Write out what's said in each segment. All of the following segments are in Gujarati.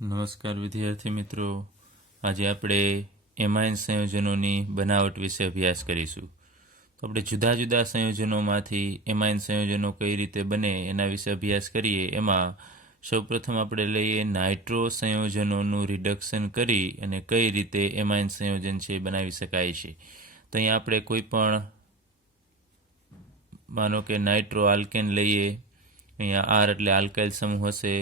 નમસ્કાર વિદ્યાર્થી મિત્રો, આજે આપણે એમાઇન સંયોજનોની બનાવટ વિશે અભ્યાસ કરીશું. તો આપણે જુદા જુદા સંયોજનોમાંથી એમાઇન સંયોજનો કઈ રીતે બને એના વિશે અભ્યાસ કરીએ. એમાં સૌપ્રથમ આપણે લઈએ નાઇટ્રો સંયોજનોનું રિડક્શન કરી અને કઈ રીતે એમાઇન સંયોજન છે એ બનાવી શકાય છે. તો અહીંયા આપણે કોઈ પણ માનો કે નાઇટ્રો આલ્કેન લઈએ. અહીંયા આર એટલે આલ્કાઇલ સમૂહ હશે.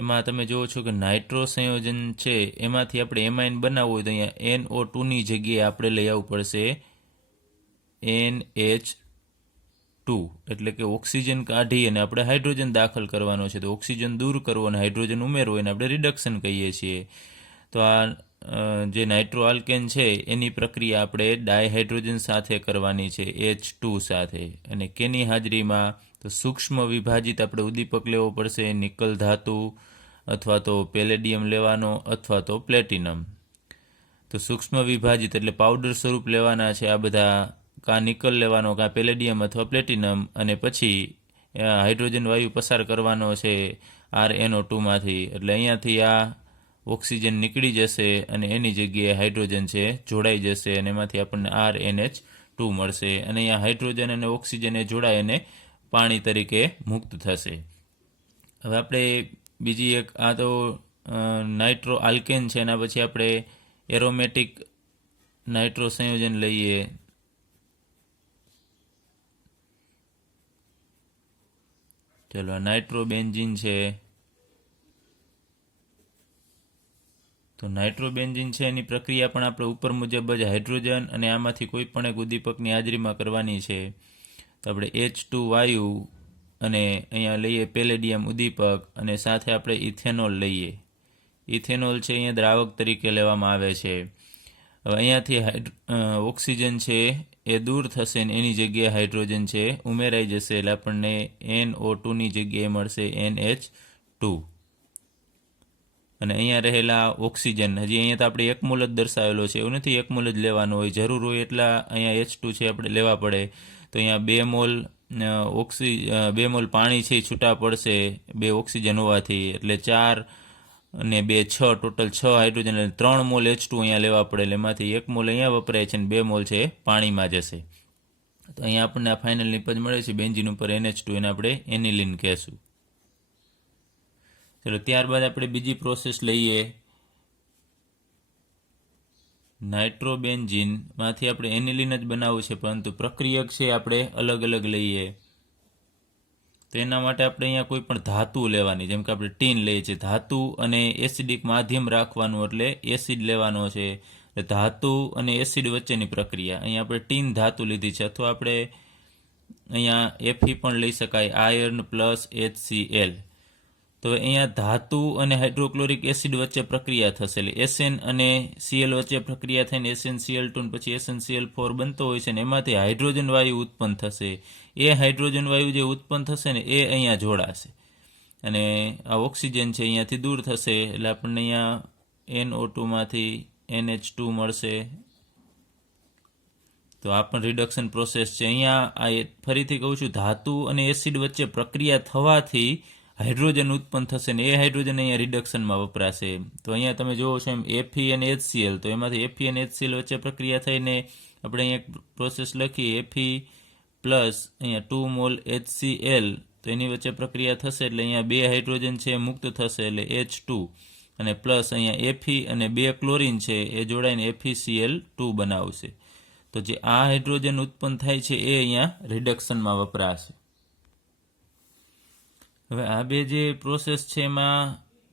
એમાં તમે જુઓ છો કે નાઇટ્રો સંયોજન છે એમાંથી આપણે એમાઇન બનાવવું હોય તો અહીંયા NO2ની જગ્યાએ આપણે લઈ આવવું પડશે NH2, એટલે કે ઓક્સિજન કાઢી અને આપણે હાઇડ્રોજન દાખલ કરવાનો છે. તો ઓક્સિજન દૂર કરવો અને હાઇડ્રોજન ઉમેરવો એને આપણે રિડક્શન કહીએ છીએ. તો આ જે નાઇટ્રો આલ્કેન છે એની પ્રક્રિયા આપણે ડાયહાઇડ્રોજન સાથે કરવાની છે, H2 સાથે. અને કેની હાજરીમાં? તો સૂક્ષ્મ વિભાજિત આપણે ઉદ્દીપક લેવો પડશે, નિકલ ધાતુ અથવા તો પેલેડિયમ લેવાનો અથવા તો પ્લેટિનમ. તો સૂક્ષ્મ વિભાજિત એટલે પાવડર સ્વરૂપ લેવાના છે આ બધા, કાં નિકલ લેવાનો કાં પેલેડિયમ અથવા પ્લેટિનમ, અને પછી હાઇડ્રોજન વાયુ પસાર કરવાનો છે RnO2માંથી. એટલે અહીંયાથી આ ઓક્સિજન નીકળી જશે અને એની જગ્યાએ હાઇડ્રોજન છે જોડાઈ જશે અને એમાંથી આપણને RnH2 મળશે. અને અહીંયા હાઇડ્રોજન અને ઓક્સિજન એ જોડાય અને પાણી તરીકે મુક્ત થશે. હવે આપણે બીજી એક, આ તો નાઇટ્રો આલ્કેન છે, એના પછી આપણે એરોમેટિક નાઇટ્રો સંયોજન લઈએ. ચલો, નાઇટ્રોબેન્ઝીન છે. તો નાઇટ્રોબેન્ઝીન છે એની પ્રક્રિયા પણ આપણે ઉપર મુજબ જ હાઇડ્રોજન અને આમાંથી કોઈ પણ એક ઉદ્દીપકની હાજરીમાં કરવાની છે. તો આપણે H2 વાયુ અને અહીંયા લઈએ પેલેડિયમ ઉદ્દીપક અને સાથે આપણે ઇથેનોલ લઈએ. ઇથેનોલ છે અહીંયા દ્રાવક તરીકે લેવામાં આવે છે. હવે અહીંયાથી ઓક્સિજન છે એ દૂર થશે ને એની જગ્યાએ હાઇડ્રોજન છે ઉમેરાઈ જશે. એટલે આપણને NO2ની જગ્યાએ મળશે NH2. અને અહીંયા રહેલા ઓક્સિજન, હજી અહીંયા તો આપણે 1 મોલ જ દર્શાવેલો છે, એવું નથી 1 મોલ જ લેવાનું હોય, જરૂર હોય એટલા અહીંયા H2 છે આપણે લેવા પડે. તો અહીંયા 2 મોલ 2 મોલ પાણી છે એ છૂટા પડશે 2 ઓક્સિજન હોવાથી, એટલે 4 અને 2 6, ટોટલ 6 હાઇડ્રોજન, એટલે 3 મોલ H2 અહીંયા લેવા પડે. એટલે એમાંથી 1 મોલ અહીંયા વપરાય છે અને 2 મોલ છે પાણીમાં જશે. તો અહીંયા આપણને આ ફાઇનલ નિપજ મળે છે બેન્ઝીન ઉપર NH2, એને આપણે એનિલિન કહેશું. ચલો, ત્યારબાદ આપણે બીજી પ્રોસેસ લઈએ. નાઇટ્રોબેન્ઝીનમાંથી આપણે એનિલિન જ બનાવવું છે, પરંતુ પ્રક્રિયક છે આપણે અલગ અલગ લઈએ. તો એના માટે આપણે અહીંયા કોઈ પણ ધાતુ લેવાની, જેમ કે આપણે ટીન લઈએ છીએ. ધાતુ અને એસિડિક માધ્યમ રાખવાનું, એટલે એસિડ લેવાનો છે. એટલે ધાતુ અને એસિડ વચ્ચેની પ્રક્રિયા. અહીંયા આપણે ટીન ધાતુ લીધી છે, અથવા આપણે અહીંયા Fe પણ લઈ શકાય, આયર્ન પ્લસ HCl. તો અહીંયા ધાતુ અને હાઇડ્રોક્લોરિક એસિડ વચ્ચે પ્રક્રિયા થશે. એટલે SN અને Cl વચ્ચે પ્રક્રિયા થઈને SnCl2 ને પછી SnCl4 બનતો હોય છે ને એમાંથી હાઇડ્રોજન વાયુ ઉત્પન્ન થશે. એ હાઇડ્રોજન વાયુ જે ઉત્પન્ન થશે ને એ અહીંયા જોડાશે અને આ ઓક્સિજન છે અહીંયાથી દૂર થશે. એટલે આપણને અહીંયા NO2માંથી NH2 મળશે. તો આ પણ રિડક્શન પ્રોસેસ છે. અહીંયા આ ફરીથી કહું છું, ધાતુ અને એસિડ વચ્ચે પ્રક્રિયા થવાથી હાઇડ્રોજન ઉત્પન્ન થશે ને એ હાઇડ્રોજન અહીંયા રિડક્શનમાં વપરાશે. તો અહીંયા તમે જુઓ છો એમ Fe અને HCl, તો એમાંથી Fe અને HCl વચ્ચે પ્રક્રિયા થઈને આપણે અહીંયા એક પ્રોસેસ લખીએ, Fe પ્લસ અહીંયા 2 મોલ HCl, તો એની વચ્ચે પ્રક્રિયા થશે એટલે અહીંયા 2 હાઇડ્રોજન છે મુક્ત થશે, એટલે H2, અને પ્લસ અહીંયા Fe અને 2 ક્લોરિન છે એ જોડાઈને FeCl2 બનાવશે. તો જે આ હાઇડ્રોજન ઉત્પન્ન થાય છે એ અહીંયા રિડક્શનમાં વપરાશે. હવે આ બે જે પ્રોસેસ છે એમાં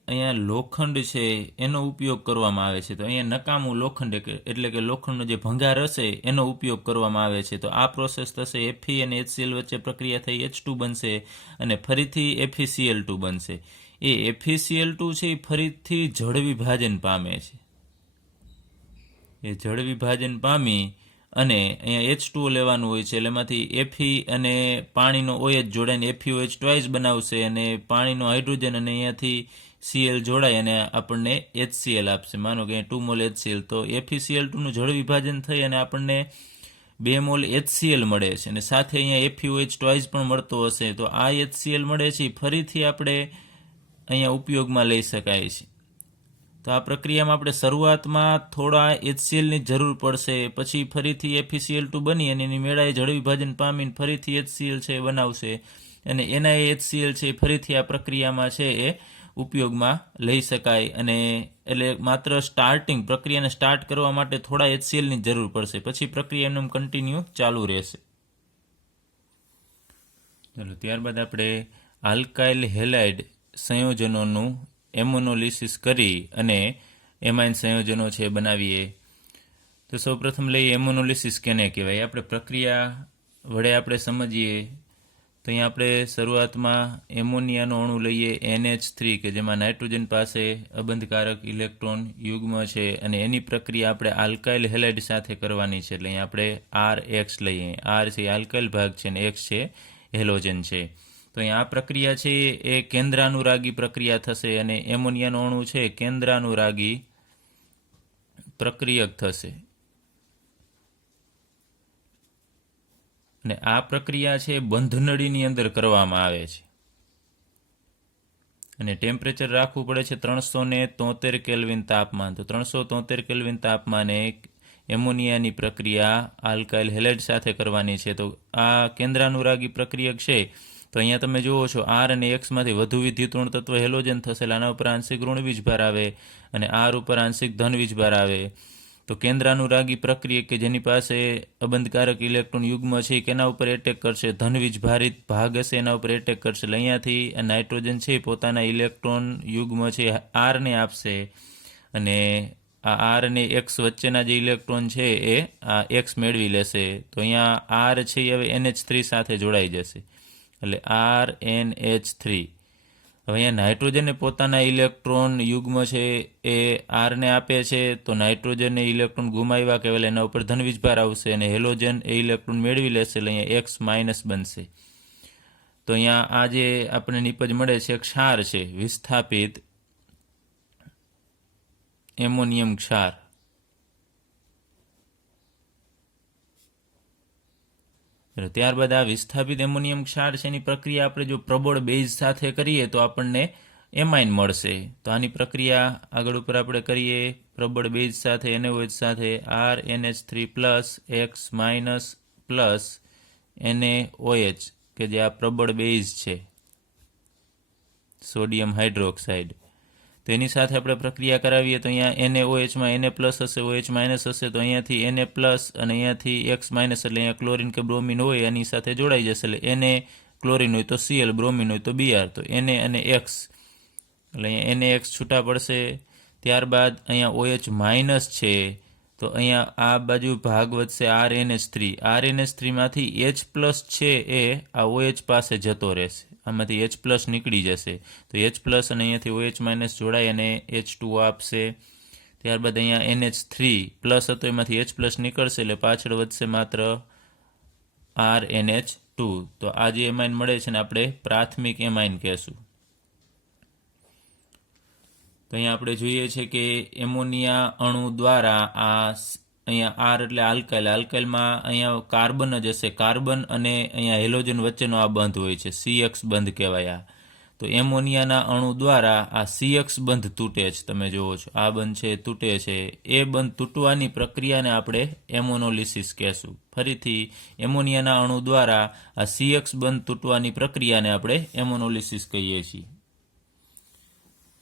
અહીંયા લોખંડ છે એનો ઉપયોગ કરવામાં આવે છે. તો અહીંયા નકામું લોખંડ એટલે કે લોખંડનો જે ભંગાર હશે એનો ઉપયોગ કરવામાં આવે છે. તો આ પ્રોસેસ થશે, Fe અને HCl વચ્ચે પ્રક્રિયા થઈ H2 બનશે અને ફરીથી FeCl2 બનશે. એ FeCl2 છે એ ફરીથી જળ વિભાજન પામે છે. એ જળ વિભાજન પામી અને અહીંયા H2O લેવાનું હોય છે. એટલે એમાંથી Fe અને પાણીનો OH જોડાઈને FeOH ટ્વાઇસ બનાવશે અને પાણીનો હાઇડ્રોજન અને અહીંયાથી Cl જોડાય અને આપણને HCl આપશે. માનો કે 2 મોલ HCl, તો FeCl2નું જળ વિભાજન થઈ અને આપણને 2 મોલ HCl મળે છે અને સાથે અહીંયા FeOH ટ્વાઇસ પણ મળતો હશે. તો આ HCl મળે છે ફરીથી આપણે અહીંયા ઉપયોગમાં લઈ શકાય છે. તો આ પ્રક્રિયામાં આપણે શરૂઆતમાં થોડા HClની જરૂર પડશે, પછી ફરીથી FeCl2 બની અને એની મેળાએ જળ વિભાજન પામીને ફરીથી HCl છે એ બનાવશે અને એના HCl છે ફરીથી આ પ્રક્રિયામાં છે એ ઉપયોગમાં લઈ શકાય. અને એટલે માત્ર પ્રક્રિયાને સ્ટાર્ટ કરવા માટે થોડા HClની જરૂર પડશે, પછી પ્રક્રિયા એમ કન્ટિન્યુ ચાલુ રહેશે. ચાલો ત્યારબાદ આપણે આલ્કાઇલ હેલાઇડ સંયોજનોનું એમોનોલિસિસ કરી અને એમાઇન સંયોજનો છે બનાવીએ. તો સૌપ્રથમ લઈએ એમોનોલિસિસ કેને કહેવાય. આપણે પ્રક્રિયા વડે આપણે સમજીએ તો અહીંયા આપણે શરૂઆતમાં એમોનિયાનો અણુ લઈએ NH3 કે જેમાં નાઇટ્રોજન પાસે અબંધકારક ઇલેક્ટ્રોન યુગ્મ છે અને એની પ્રક્રિયા આપણે આલ્કાઇલ હેલાઇડ સાથે કરવાની છે. એટલે અહીંયા આપણે RX લઈએ. R છે આલ્કાઇલ ભાગ છે અને X છે હેલોજન છે. તો અહીંયા આ પ્રક્રિયા છે એ કેન્દ્રાનુરાગી પ્રક્રિયા થશે અને એમોનિયાનો અણુ છે કેન્દ્રાનુરાગી પ્રક્રિયક થશે. અને આ પ્રક્રિયા છે બંધનળીની અંદર કરવામાં આવે છે અને ટેમ્પરેચર રાખવું પડે છે 373 કેલ્વિન તાપમાન. તો 373 કેલ્વિન તાપમાને એમોનિયાની પ્રક્રિયા આલ્કાઇલ હેલાઇડ સાથે કરવાની છે. તો આ કેન્દ્રાનુરાગી પ્રક્રિયક છે. તો અહીંયા તમે જુઓ છો R અને X માંથી વધુ વિદ્યુત ઋણ તત્વ હેલોજન થશે. આના ઉપર આંશિક ઋણ વીજભાર આવે અને R ઉપર આંશિક ધન વીજભાર આવે. તો કેન્દ્રાનુરાગી પ્રક્રિયા કે જેની પાસે અબંધકારક ઇલેક્ટ્રોન યુગ્મ છે કેના ઉપર એટેક કરશે? ધન વીજભારિત ભાગ હશે એના ઉપર એટેક કરશે. એટલે અહીંયાથી નાઇટ્રોજન છે પોતાના ઇલેક્ટ્રોન યુગ્મ છે R ને આપશે અને આ R અને X વચ્ચેના જે ઇલેક્ટ્રોન છે એ આ X મેળવી લેશે. તો અહીંયા R છે એ હવે NH3 સાથે જોડાઈ જશે એટલે RNH3. હવે અહીંયા નાઇટ્રોજને પોતાના ઇલેક્ટ્રોન યુગ્મ છે એ આરને આપે છે. તો નાઇટ્રોજને ઇલેક્ટ્રોન ગુમાવ્યા કહેવાય એના ઉપર ધન વીજભાર આવશે અને હેલોજન એ ઇલેક્ટ્રોન મેળવી લેશે એટલે અહીંયા X માઇનસ બનશે. તો અહીંયા આ જે આપણને નિપજ મળે છે ક્ષાર છે વિસ્થાપિત એમોનિયમ ક્ષાર. ત્યારબાદ આ વિસ્થાપિત એમોનિયમ ક્ષાર છે એની પ્રક્રિયા આપણે જો પ્રબળ બેઝ સાથે કરીએ તો આપણને એમાઇન મળશે. તો આની પ્રક્રિયા આગળ ઉપર આપણે કરીએ પ્રબળ બેઝ સાથે NaOH સાથે RNH3 plus X minus plus NaOH કે જે આ પ્રબળ બેઝ છે સોડિયમ હાઇડ્રોક્સાઇડ. તો એની સાથે આપણે પ્રક્રિયા કરાવીએ તો અહીંયા NaOHમાં Na પ્લસ હશે, OH માઇનસ હશે. તો અહીંયાથી Na પ્લસ અને અહીંયાથી X માઇનસ એટલે અહીંયા ક્લોરિન કે બ્રોમિન હોય એની સાથે જોડાઈ જશે. એટલે Na ક્લોરિન હોય તો Cl, બ્રોમિન હોય તો Br. તો Na અને X એટલે અહીંયા NaX છૂટા પડશે. ત્યારબાદ અહીંયા OH માઇનસ છે તો અહીંયા આ બાજુ ભાગ વધશે RNH3. RNH3માંથી H પ્લસ છે એ આ OH પાસે જતો રહેશે. આમાંથી H પ્લસ નીકળી જશે. તો H પ્લસ અને અહીંયાથી OH માઇનસ જોડાઈ અને H2O આપશે. ત્યારબાદ અહીંયા NH3 પ્લસ હતો એમાંથી H પ્લસ નીકળશે એટલે પાછળ વધશે માત્ર RNH2. તો આ જે એમાઇન મળે છે ને આપણે પ્રાથમિક એમાઇન કહેશું. તો અહીંયા આપણે જોઈએ છે કે એમોનિયા અણુ દ્વારા આ અહીંયા R એટલે આલ્કાઇલમાં અહીંયા કાર્બન જ હશે. કાર્બન અને અહીંયા હેલોજન વચ્ચેનો આ બંધ હોય છે CX બંધ કહેવાય. તો એમોનિયાના અણુ દ્વારા આ CX બંધ તૂટે છે. તમે જુઓ છો આ બંધ છે તૂટે છે. એ બંધ તૂટવાની પ્રક્રિયાને આપણે એમોનોલિસિસ કહેશું. ફરીથી એમોનિયાના અણુ દ્વારા આ CX બંધ તૂટવાની પ્રક્રિયાને આપણે એમોનોલિસિસ કહીએ છીએ.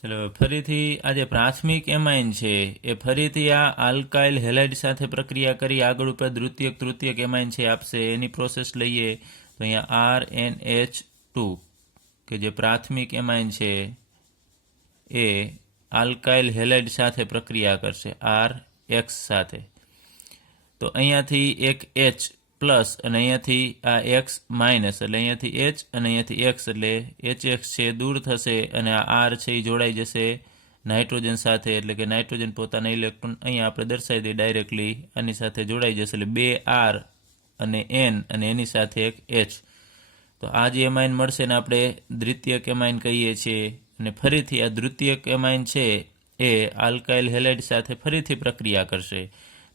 ચલો ફરીથી આ જે પ્રાથમિક એમાઇન છે એ ફરીથી આ આલ્કાઇલ હેલાઇડ સાથે પ્રક્રિયા કરી આગળ ઉપર દ્વિતીયક તૃતીયક એમાઇન છે આપશે. એની પ્રોસેસ લઈએ તો અહીંયા RNH2 કે જે પ્રાથમિક એમાઇન છે એ આલ્કાઇલ હેલાઇડ સાથે પ્રક્રિયા કરશે RX સાથે. તો અહીંયાથી એક H પ્લસ અને અહીંયાથી આ X માઇનસ એટલે અહીંયાથી H અને અહીંયાથી X એટલે HX છે દૂર થશે અને આ R છે એ જોડાઈ જશે નાઇટ્રોજન સાથે. એટલે કે નાઇટ્રોજન પોતાના ઇલેક્ટ્રોન અહીંયા આપણે દર્શાવી દઈએ ડાયરેક્ટલી આની સાથે જોડાઈ જશે. એટલે 2 R અને N અને એની સાથે એક H. તો આ જે એમાઇન મળશે ને આપણે દ્વિતીયક એમાઇન કહીએ છીએ. અને ફરીથી આ દ્વિતીયક એમાઇન છે એ આલ્કાઇલ હેલાઇડ સાથે ફરીથી પ્રક્રિયા કરશે.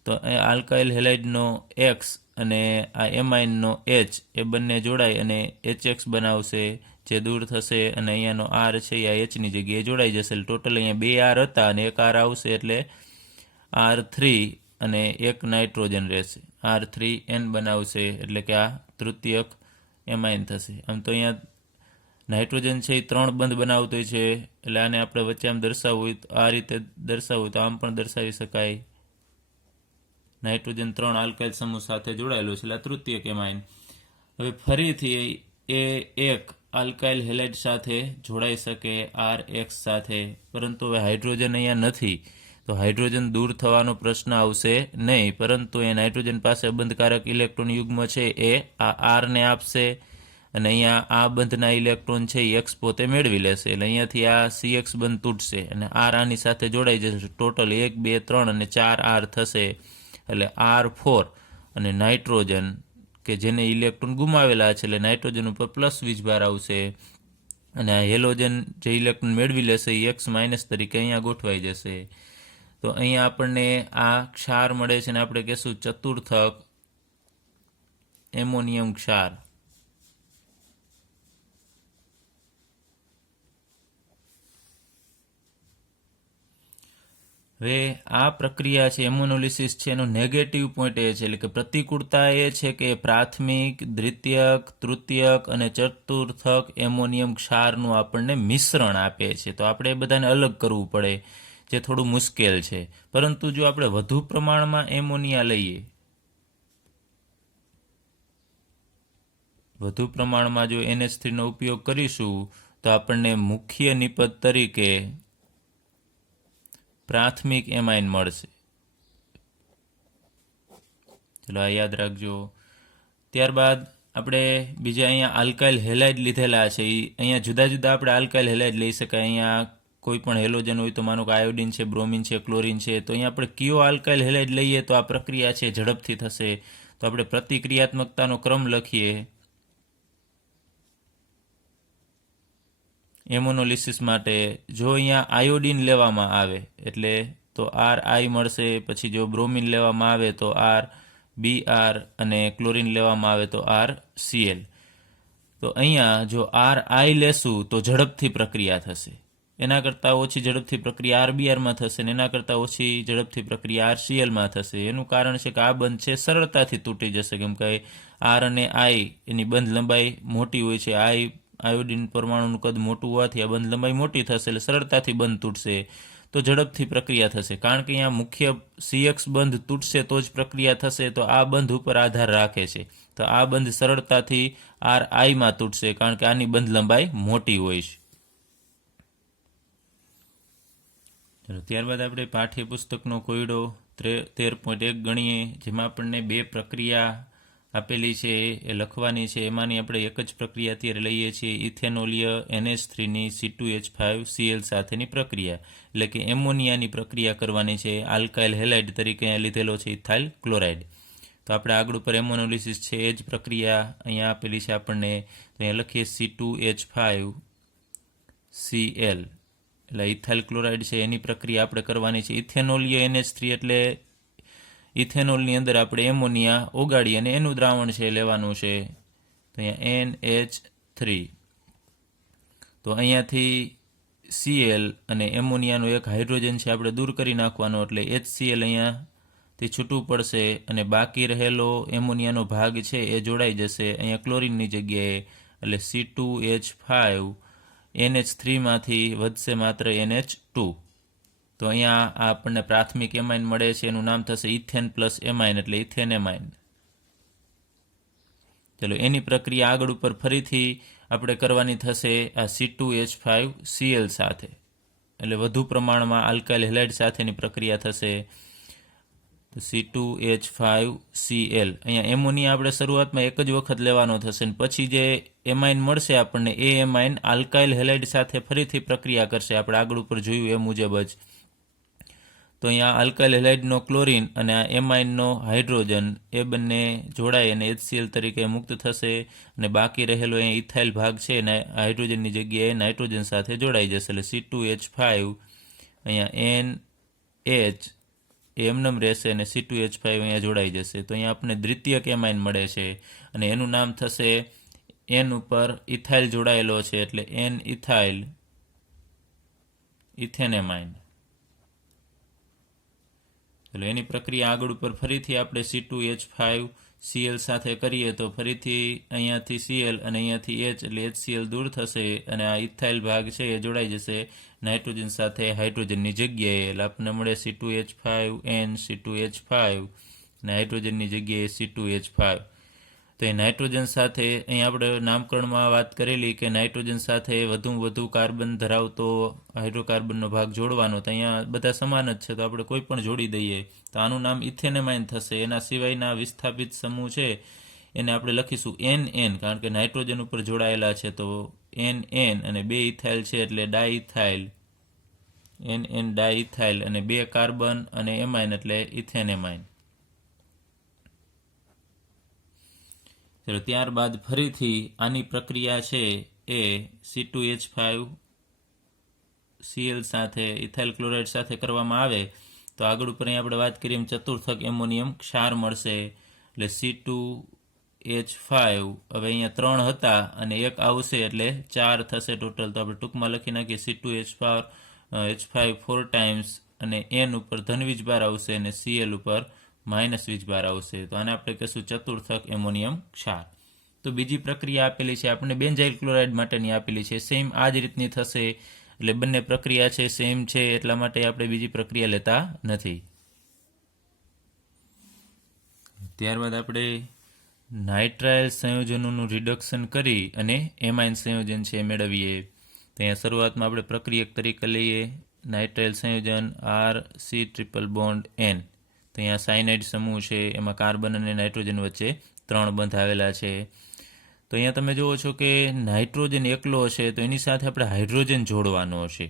તો આલ્કાઇલ હેલાઇડનો X અને આ એમાઇનનો H એ બંને જોડાઈ અને HX બનાવશે. જે દૂર થશે અને અહીંયાનો આર છે એ એચની જગ્યાએ જોડાઈ જશે. એટલે ટોટલ અહીંયા 2 આર હતા અને એક આર આવશે એટલે R3 અને એક નાઇટ્રોજન રહેશે. R3N બનાવશે એટલે કે આ તૃતીયક એમાઇન થશે. આમ તો અહીંયા નાઇટ્રોજન છે એ 3 બંધ બનાવતો છે એટલે આને આપણે વચ્ચે આમ દર્શાવવું હોય તો આ રીતે દર્શાવવું હોય તો આમ પણ દર્શાવી શકાય. નાઇટ્રોજન 3 આલ્કાઇલ સમૂહ સાથે જોડાયેલો છે એટલે આ તૃતીયક એમાઇન. હવે ફરીથી એ એક આલ્કાઇલ હેલાઇડ સાથે જોડાઈ શકે RX સાથે, પરંતુ હવે હાઇડ્રોજન અહીંયા નથી તો હાઇડ્રોજન દૂર થવાનો પ્રશ્ન આવશે નહીં, પરંતુ એ નાઇટ્રોજન પાસે બંધકારક ઇલેક્ટ્રોન યુગ્મ છે એ આ આરને આપશે અને અહીંયા આ બંધના ઇલેક્ટ્રોન છે એ એક્સ પોતે મેળવી લેશે. એટલે અહીંયાથી આ CX બંધ તૂટશે અને આર આની સાથે જોડાઈ જશે. ટોટલ 1 2 3 અને 4 આર થશે એટલે R4 અને નાઇટ્રોજન કે જેને ઇલેક્ટ્રોન ગુમાવેલા છે એટલે નાઇટ્રોજન ઉપર પ્લસ વીજભાર આવશે અને આ હેલોજન જે ઇલેક્ટ્રોન મેળવી લેશે એ X માઇનસ તરીકે અહીંયા ગોઠવાઈ જશે. તો અહીંયા આપણને આ ક્ષાર મળે છે અને આપણે કહેશું ચતુર્થક એમોનિયમ ક્ષાર. હવે આ પ્રક્રિયા છે એમોનોલિસિસ છે એનો નેગેટિવ પોઈન્ટ એ છે એટલે કે પ્રતિકૂળતા એ છે કે પ્રાથમિક, દ્વિતીયક, તૃતીયક અને ચતુર્થક એમોનિયમ ક્ષારનું આપણને મિશ્રણ આપે છે. તો આપણે એ બધાને અલગ કરવું પડે જે થોડું મુશ્કેલ છે. પરંતુ જો આપણે વધુ પ્રમાણમાં એમોનિયા લઈએ, વધુ પ્રમાણમાં જો NH3નો ઉપયોગ કરીશું તો આપણને મુખ્ય નિપજ તરીકે પ્રાથમિક એમાઇન મળશે. ચલો આ યાદ રાખજો. ત્યારબાદ આપણે બીજા અહીંયા આલ્કાઇલ હેલાઇડ લીધેલા છે. અહીંયા જુદા જુદા આપણે આલ્કાઇલ હેલાઇડ લઈ શકાય. અહીંયા કોઈ પણ હેલોજન હોય તો માનો કે આયોડિન છે, બ્રોમિન છે, ક્લોરિન છે, તો અહીંયા આપણે કયો આલ્કાઇલ હેલાઇડ લઈએ તો આ પ્રક્રિયા છે ઝડપથી થશે. તો આપણે પ્રતિક્રિયાત્મકતાનો ક્રમ લખીએ. એમોનોલિસિસ માટે જો અહીંયા આયોડિન લેવામાં આવે એટલે તો RI મળશે, પછી જો બ્રોમિન લેવામાં આવે તો RBr અને ક્લોરિન લેવામાં આવે તો RCl. તો અહીંયા જો RI લેશું તો ઝડપથી પ્રક્રિયા થશે, એના કરતાં ઓછી ઝડપથી પ્રક્રિયા RBrમાં થશે અને એના કરતાં ઓછી ઝડપથી પ્રક્રિયા RClમાં થશે. એનું કારણ છે કે આ બંધ છે સરળતાથી તૂટી જશે કેમ કે R અને I એની બંધ લંબાઈ મોટી હોય છે. આયોડિન પરમાણુનું કદ મોટું હોવાથી આ બંધ લંબાઈ મોટી થશે એટલે સરળતાથી બંધ તૂટશે તો ઝડપથી પ્રક્રિયા થશે. કારણ કે અહીંયા મુખ્ય CX બંધ તૂટશે તો જ પ્રક્રિયા થશે, તો આ બંધ ઉપર આધાર રાખે છે. તો આ બંધ સરળતાથી RIમાં તૂટશે કારણ કે આની બંધ લંબાઈ મોટી હોય છે. ચલો ત્યારબાદ આપણે પાઠ્યપુસ્તકનો કોયડો 13.1 ગણીએ, જેમાં આપણને 2 પ્રક્રિયા આપેલી છે એ લખવાની છે. એમાંની આપણે એક જ પ્રક્રિયા અત્યારે લઈએ છીએ, ઇથેનોલીય NH3ની C2H5Cl સાથેની પ્રક્રિયા, એટલે કે એમોનિયાની પ્રક્રિયા કરવાની છે. આલ્કાઇલ હેલાઇડ તરીકે અહીંયા લીધેલો છે ઇથાઇલ ક્લોરાઇડ. તો આપણે આગળ ઉપર એમોનોલિસિસ છે એ જ પ્રક્રિયા અહીંયા આપેલી છે આપણને. તો અહીંયા લખીએ C2H5Cl એટલે ઇથાઇલ ક્લોરાઇડ છે એની પ્રક્રિયા આપણે કરવાની છે. ઇથેનોલીય NH3 એટલે ઇથેનોલની અંદર આપણે એમોનિયા ઓગાળી અને એનું દ્રાવણ છે લેવાનું છે. તો અહીંયા NH3, તો અહીંયાથી Cl અને એમોનિયાનો એક હાઇડ્રોજન છે આપણે દૂર કરી નાખવાનો એટલે HCl અહીંયાથી છૂટું પડશે અને બાકી રહેલો એમોનિયાનો ભાગ છે એ જોડાઈ જશે અહીંયા ક્લોરિનની જગ્યાએ એટલે C2H5 NH3માંથી વધશે માત્ર NH2. તો અહીંયા આપણને પ્રાથમિક એમાઇન મળે છે, એનું નામ થશે ઇથેન પ્લસ એમાઇન એટલે ઇથેન એમાઇન. ચલો એની પ્રક્રિયા આગળ ઉપર ફરીથી આપણે કરવાની થશે આ C2H5Cl સાથે, એટલે વધુ પ્રમાણમાં આલ્કાઇલ હેલાઇડ સાથેની પ્રક્રિયા થશે. તો C2H5Cl અહીંયા એમોનિયા આપણે શરૂઆતમાં એક જ વખત લેવાનો થશે અને પછી જે એમાઇન મળશે આપણને એ એમાઇન આલ્કાઇલ હેલાઇડ સાથે ફરીથી પ્રક્રિયા કરશે, આપણે આગળ ઉપર જોયું એ મુજબ જ. તો અહીંયા આલ્કાઇલ હેલાઇડનો ક્લોરિન અને આ એમાઇનનો હાઇડ્રોજન એ બંને જોડાઈ અને HCl તરીકે મુક્ત થશે અને બાકી રહેલો અહીંયા ઇથાઇલ ભાગ છે અને હાઇડ્રોજનની જગ્યાએ નાઇટ્રોજન સાથે જોડાઈ જશે એટલે C2H5 અહીંયા NH એમનેમ રહેશે અને C2H5 અહીંયા જોડાઈ જશે. તો અહીંયા આપણને દ્વિતીયક એમાઇન મળે છે અને એનું નામ થશે એન ઉપર ઇથાઇલ જોડાયેલો છે એટલે એન ઇથાઇલ ઇથેનેમાઇન. એટલે એની પ્રક્રિયા આગળ ઉપર ફરીથી આપણે C2H5Cl સાથે કરીએ તો ફરીથી અહીંયાથી Cl અને અહીંયાથી H એટલે HCl દૂર થશે અને આ ઇથાઇલ ભાગ છે એ જોડાઈ જશે નાઇટ્રોજન સાથે હાઇડ્રોજનની જગ્યાએ. એટલે આપણને મળે C2H5N C2H5 અને હાઇડ્રોજનની જગ્યાએ C2H5. તો એ નાઇટ્રોજન સાથે અહીં આપણે નામકરણમાં વાત કરેલી કે નાઇટ્રોજન સાથે વધુમાં વધુ કાર્બન ધરાવતો હાઇડ્રોકાર્બનનો ભાગ જોડવાનો. તો અહીંયા બધા સમાન જ છે તો આપણે કોઈ પણ જોડી દઈએ તો આનું નામ ઇથેનેમાઇન થશે. એના સિવાયના વિસ્થાપિત સમૂહ છે એને આપણે લખીશું NN કારણ કે નાઇટ્રોજન ઉપર જોડાયેલા છે તો NN અને 2 ઇથાઇલ છે એટલે ડાઇથાઇલ NN ડાઇથાઇલ અને 2 કાર્બન અને એમાઇન એટલે ઇથેનેમાઇન. ચલો ત્યારબાદ ફરીથી આની પ્રક્રિયા છે એ C2H5Cl સાથે ઇથાઇલ ક્લોરાઇડ સાથે કરવામાં આવે તો આગળ ઉપર અહીં આપણે વાત કરીએ એમ ચતુર્થક એમોનિયમ ક્ષાર મળશે. એટલે C2H5 હવે અહીંયા 3 હતા અને 1 આવશે એટલે 4 થશે ટોટલ. તો આપણે ટૂંકમાં લખી નાખીએ C2H5 4 ટાઈમ્સ અને N ઉપર ધન વીજભાર આવશે અને Cl ઉપર માઇનસ વીજભાર આવશે. તો આને આપણે કહીશું ચતુર્થક એમોનિયમ ક્ષાર. તો બીજી પ્રક્રિયા આપેલી છે આપણે બેન્ઝાઇલ ક્લોરાઇડ માટેની આપેલી છે. સેમ આ જ રીતની થશે એટલે બંને પ્રક્રિયા છે સેમ છે એટલા માટે આપણે બીજી પ્રક્રિયા લેતા નથી. ત્યારબાદ આપણે નાઇટ્રાઇલ સંયોજનોનું રિડક્શન કરી અને એમાઇન સંયોજન છે મેળવીએ. તો અહીંયા શરૂઆતમાં આપણે પ્રક્રિયક તરીકે લઈએ નાઇટ્રાઇલ સંયોજન RC�ट्रिपल N. તો અહીંયા સાયનાઇડ સમૂહ છે એમાં કાર્બન અને નાઇટ્રોજન વચ્ચે 3 બંધ આવેલા છે. તો અહીંયા તમે જુઓ છો કે નાઇટ્રોજન એકલો છે તો એની સાથે આપણે હાઇડ્રોજન જોડવાનો છે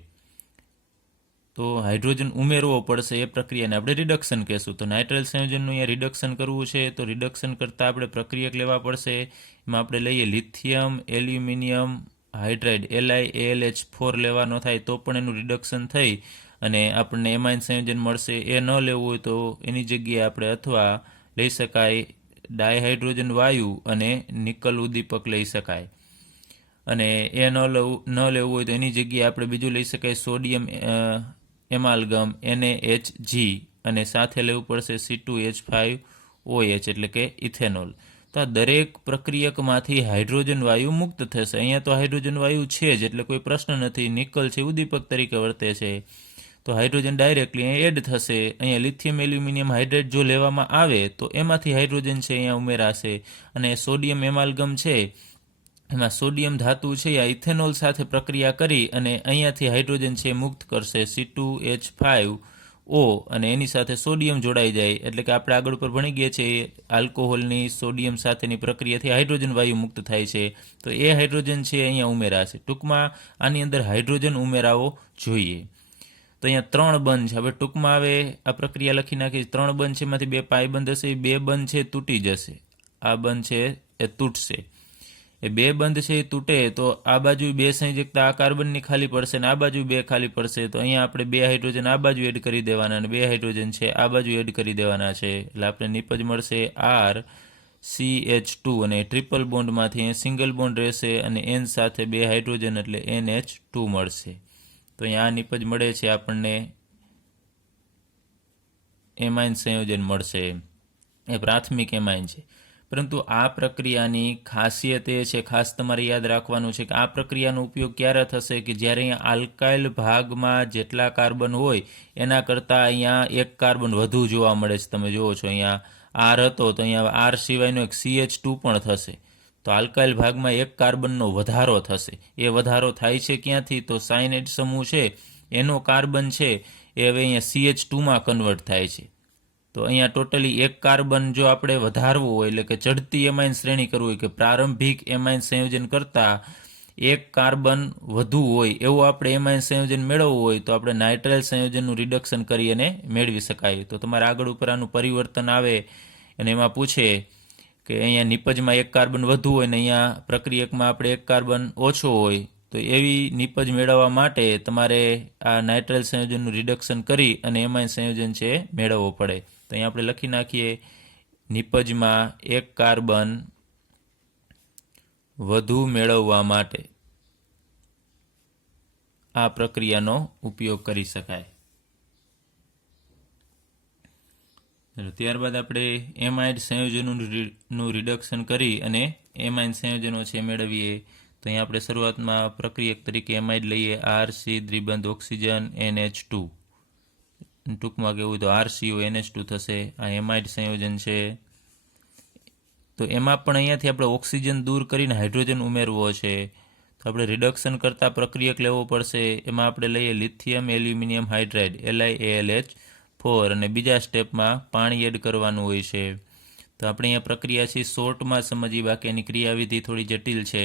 તો હાઇડ્રોજન ઉમેરવો પડશે. એ પ્રક્રિયાને આપણે રિડક્શન કહેશું. તો નાઇટ્રાઇલ સંયોજનનું અહીંયા રિડક્શન કરવું છે તો રિડક્શન કરતાં આપણે પ્રક્રિયક લેવા પડશે. એમાં આપણે લઈએ લિથિયમ એલ્યુમિનિયમ હાઇડ્રાઇડ LiAlH4 લેવાનો થાય તો પણ એનું રિડક્શન થઈ અને આપણને એમાઇન સંયોજન મળશે. એ ન લેવું હોય તો એની જગ્યાએ આપણે અથવા લઈ શકાય ડાયહાઇડ્રોજન વાયુ અને નિકલ ઉદ્દીપક લઈ શકાય. અને એ ન લેવું હોય તો એની જગ્યાએ આપણે બીજું લઈ શકાય સોડિયમ એમાલ્ગમ NaHG અને સાથે લેવું પડશે C2H5OH એટલે કે ઇથેનોલ. તો આ દરેક પ્રક્રિયકમાંથી હાઇડ્રોજન વાયુ મુક્ત થશે. અહીંયા તો હાઇડ્રોજન વાયુ છે જ એટલે કોઈ પ્રશ્ન નથી. નિકલ છે ઉદ્દીપક તરીકે વર્તે છે તો હાઇડ્રોજન ડાયરેક્ટલી અહીંયા એડ થશે. અહીંયા લિથિયમ એલ્યુમિનિયમ હાઇડ્રેટ જો લેવામાં આવે તો એમાંથી હાઇડ્રોજન છે અહીંયા ઉમેરાશે અને સોડિયમ એમાલ્ગમ છે એમાં સોડિયમ ધાતુ છે આ ઇથેનોલ સાથે પ્રક્રિયા કરી અને અહીંયાથી હાઇડ્રોજન છે મુક્ત કરશે C2H5O અને એની સાથે સોડિયમ જોડાઈ જાય. એટલે કે આપણે આગળ ઉપર ભણી ગયા છીએ આલ્કોહોલની સોડિયમ સાથેની પ્રક્રિયાથી હાઇડ્રોજન વાયુ મુક્ત થાય છે તો એ હાઇડ્રોજન છે અહીંયા ઉમેરાશે. ટૂંકમાં આની અંદર હાઇડ્રોજન ઉમેરાવો જોઈએ. તો અહીંયા 3 બંધ છે. હવે ટૂંકમાં આવે આ પ્રક્રિયા લખી નાખી 3 બંધ છે એમાંથી 2 પાઈ બંધ હશે. 2 બંધ છે તૂટી જશે. આ બંધ છે એ તૂટશે. એ 2 બંધ છે એ તૂટે તો આ બાજુ 2 સંયોજકતા આ કાર્બનની ખાલી પડશે અને આ બાજુ 2 ખાલી પડશે. તો અહીંયા આપણે 2 હાઇડ્રોજન આ બાજુ એડ કરી દેવાના અને 2 હાઇડ્રોજન છે આ બાજુ એડ કરી દેવાના છે. એટલે આપણે નિપજ મળશે RCH2 અને ટ્રિપલ બોન્ડમાંથી અહીંયા સિંગલ બોન્ડ રહેશે અને N સાથે 2 હાઇડ્રોજન એટલે NH2 મળશે. તો અહીંયા આ નિપજ મળે છે આપણને એમાઇન સંયોજન મળશે. એ પ્રાથમિક એમાઇન છે. પરંતુ આ પ્રક્રિયાની ખાસિયત એ છે ખાસ તમારે યાદ રાખવાનું છે કે આ પ્રક્રિયાનો ઉપયોગ ક્યારે થશે કે જ્યારે અહીંયા આલ્કાઇલ ભાગમાં જેટલા કાર્બન હોય એના કરતાં અહીંયા 1 કાર્બન વધુ જોવા મળે છે. તમે જુઓ છો અહીંયા R હતો તો અહીંયા R સિવાયનો એક CH2 પણ થશે. તો આલ્કાઇલ ભાગમાં 1 કાર્બનનો વધારો થશે. એ વધારો થાય છે ક્યાંથી તો સાયનાઇડ સમૂહ છે એનો કાર્બન છે એ હવે અહીંયા CH2માં કન્વર્ટ થાય છે. તો અહીંયા ટોટલી 1 કાર્બન જો આપણે વધારવું હોય એટલે કે ચડતી એમાઇન શ્રેણી કરવું હોય કે પ્રારંભિક એમાઇન સંયોજન કરતાં 1 કાર્બન વધુ હોય એવું આપણે એમાઇન સંયોજન મેળવવું હોય તો આપણે નાઇટ્રાઇલ સંયોજનનું રિડક્શન કરી અને મેળવી શકાય. તો તમારે આગળ ઉપર આનું પરિવર્તન આવે અને એમાં પૂછે કે અહીંયા નિપજમાં 1 કાર્બન વધુ હોય ને અહીંયા પ્રક્રિયકમાં આપણે 1 કાર્બન ઓછો હોય તો એવી નિપજ મેળવવા માટે તમારે આ નાઇટ્રાઇલ સંયોજનનું રિડક્શન કરી અને એમાઇન સંયોજન છે મેળવવો પડે. તો અહીંયા આપણે લખી નાખીએ નિપજમાં 1 કાર્બન વધુ મેળવવા માટે આ પ્રક્રિયાનો ઉપયોગ કરી શકાય. ત્યારબાદ આપણે એમાઇડ સંયોજનોનું રિડક્શન કરી અને એમાઇન સંયોજનો છે મેળવીએ. તો અહીંયા આપણે શરૂઆતમાં પ્રક્રિયક તરીકે એમાઇડ લઈએ, RC દ્વિબંધ ઓક્સિજન NH2. ટૂંકમાં કહેવું તો RCO NH2 થશે. આ એમાઇડ સંયોજન છે. તો એમાં પણ અહીંયાથી આપણે ઓક્સિજન દૂર કરીને હાઇડ્રોજન ઉમેરવો છે. તો આપણે રિડક્શન કરતાં પ્રક્રિયક લેવો પડશે. એમાં આપણે લઈએ લિથિયમ એલ્યુમિનિયમ હાઇડ્રાઇડ LiAlH4 અને બીજા સ્ટેપમાં પાણી એડ કરવાનું હોય છે. તો આપણે અહીંયા પ્રક્રિયા છે શોર્ટમાં સમજીએ, બાકી એની ક્રિયાવિધિ થોડી જટિલ છે.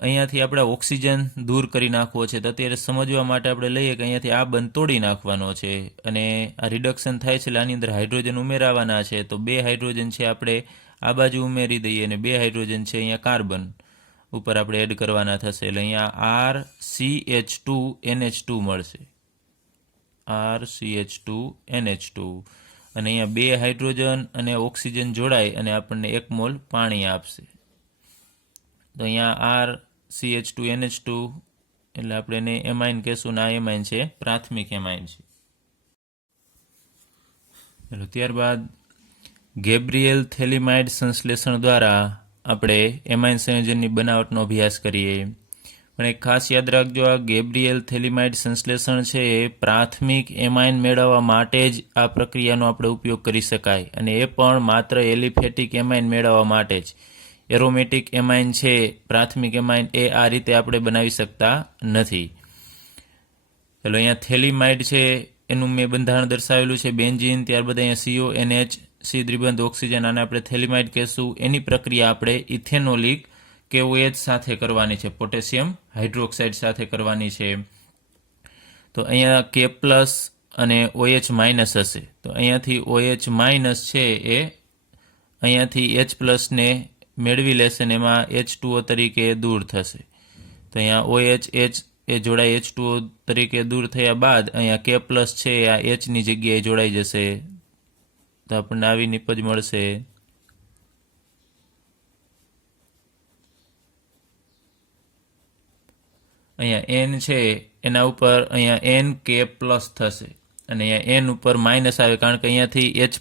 અહીંયાથી આપણે ઓક્સિજન દૂર કરી નાખવો છે. તો અત્યારે સમજવા માટે આપણે લઈએ કે અહીંયાથી આ બંધ તોડી નાખવાનો છે અને આ રિડક્શન થાય છે એટલે આની અંદર હાઇડ્રોજન ઉમેરાવાના છે. તો 2 હાઇડ્રોજન છે આપણે આ બાજુ ઉમેરી દઈએ અને 2 હાઇડ્રોજન છે અહીંયા કાર્બન ઉપર આપણે એડ કરવાના થશે. એટલે અહીંયા RCH2NH2 મળશે, RCH2NH2. અને અહીંયા 2 હાઇડ્રોજન અને ઓક્સિજન જોડાય અને આપણને 1 મોલ પાણી આપશે. તો અહીંયા RCH2NH2 એટલે આપણે એને એમાઇન કહેશું ને આ એમાઇન છે પ્રાથમિક એમાઇન છે. ત્યારબાદ ગેબ્રિએલ થેલિમાઇડ સંશ્લેષણ દ્વારા આપણે એમાઇન સંયોજનની બનાવટનો અભ્યાસ કરીએ. પણ એક ખાસ યાદ રાખજો, આ ગેબ્રિએલ થેલિમાઇડ સંશ્લેષણ છે એ પ્રાથમિક એમાઇન મેળવવા માટે જ આ પ્રક્રિયાનો આપણે ઉપયોગ કરી શકાય અને એ પણ માત્ર એલિફેટિક એમાઇન મેળવવા માટે જ. એરોમેટિક એમાઇન છે પ્રાથમિક એમાઇન એ આ રીતે આપણે બનાવી શકતા નથી. ચાલો અહીંયા થેલિમાઇડ છે એનું મેં બંધારણ દર્શાવેલું છે, બેન્ઝીન, ત્યારબાદ અહીંયા CONH C દ્વિબંધ ઓક્સિજન, આને આપણે થેલિમાઇડ કહેશું. એની પ્રક્રિયા આપણે ઇથેનોલિક KOH સાથે કરવાની છે, પોટેશિયમ હાઇડ્રોક્સાઇડ સાથે કરવાની છે. તો અહીંયા K+ અને OH- હશે. તો અહીંયાથી OH- છે એ અહીંયાથી H+ ને મેળવી લેશે ને એમાં H2O તરીકે દૂર થશે. તો અહીંયા OH એ જોડાઈ H2O તરીકે દૂર થયા બાદ અહીંયા K+ છે આ Hની જગ્યાએ જોડાઈ જશે. તો આપણને આવી નિપજ મળશે. અહીંયા N છે એના ઉપર અહીંયા NK+ થશે અને અહીંયા N ઉપર માઇનસ આવે કારણ કે અહીંયાથી H+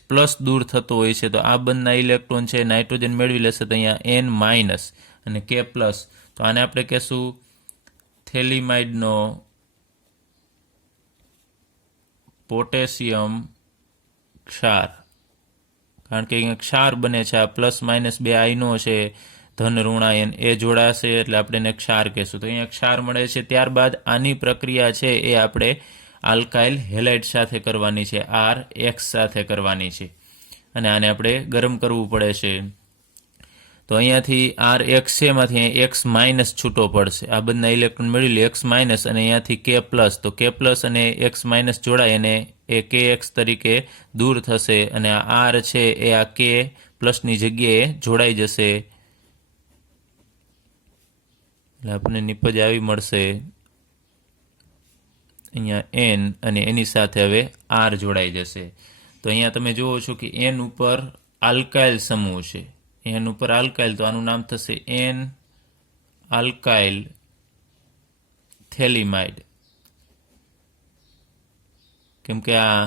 દૂર થતો હોય છે. તો આ બંધના ઇલેક્ટ્રોન છે નાઇટ્રોજન મેળવી લેશે. તો અહીંયા N- અને K+. તો આને આપણે કહેશું થેલિમાઇડનો પોટેશિયમ ક્ષાર, કારણ કે અહીંયા ક્ષાર બને છે. આ +- 2 આયનો છે, ધન ઋણાયન એ જોડાશે એટલે આપણે એને ક્ષાર કહેશું. તો અહીંયા ક્ષાર મળે છે. ત્યારબાદ આની પ્રક્રિયા છે એ આપણે આલ્કાઇલ હેલાઇડ સાથે કરવાની છે, RX સાથે કરવાની છે અને આને આપણે ગરમ કરવું પડે છે. તો અહીંયાથી RX છે એમાંથી X- છૂટો પડશે. આ બંને ઇલેક્ટ્રોન મેળવી લે X- અને અહીંયાથી K+. તો K+ અને X- જોડાય અને એ KX તરીકે દૂર થશે અને આ R છે એ આ K+ ની જગ્યાએ જોડાઈ જશે. એટલે આપણને નિપજ આવી મળશે. અહીંયા N અને એની સાથે હવે R જોડાઈ જશે. તો અહીંયા તમે જુઓ છો કે N ઉપર આલ્કાઇલ સમૂહ છે, N ઉપર આલ્કાઇલ, તો આનું નામ થશે N આલ્કાઇલ થેલિમાઇડ. કેમ કે આ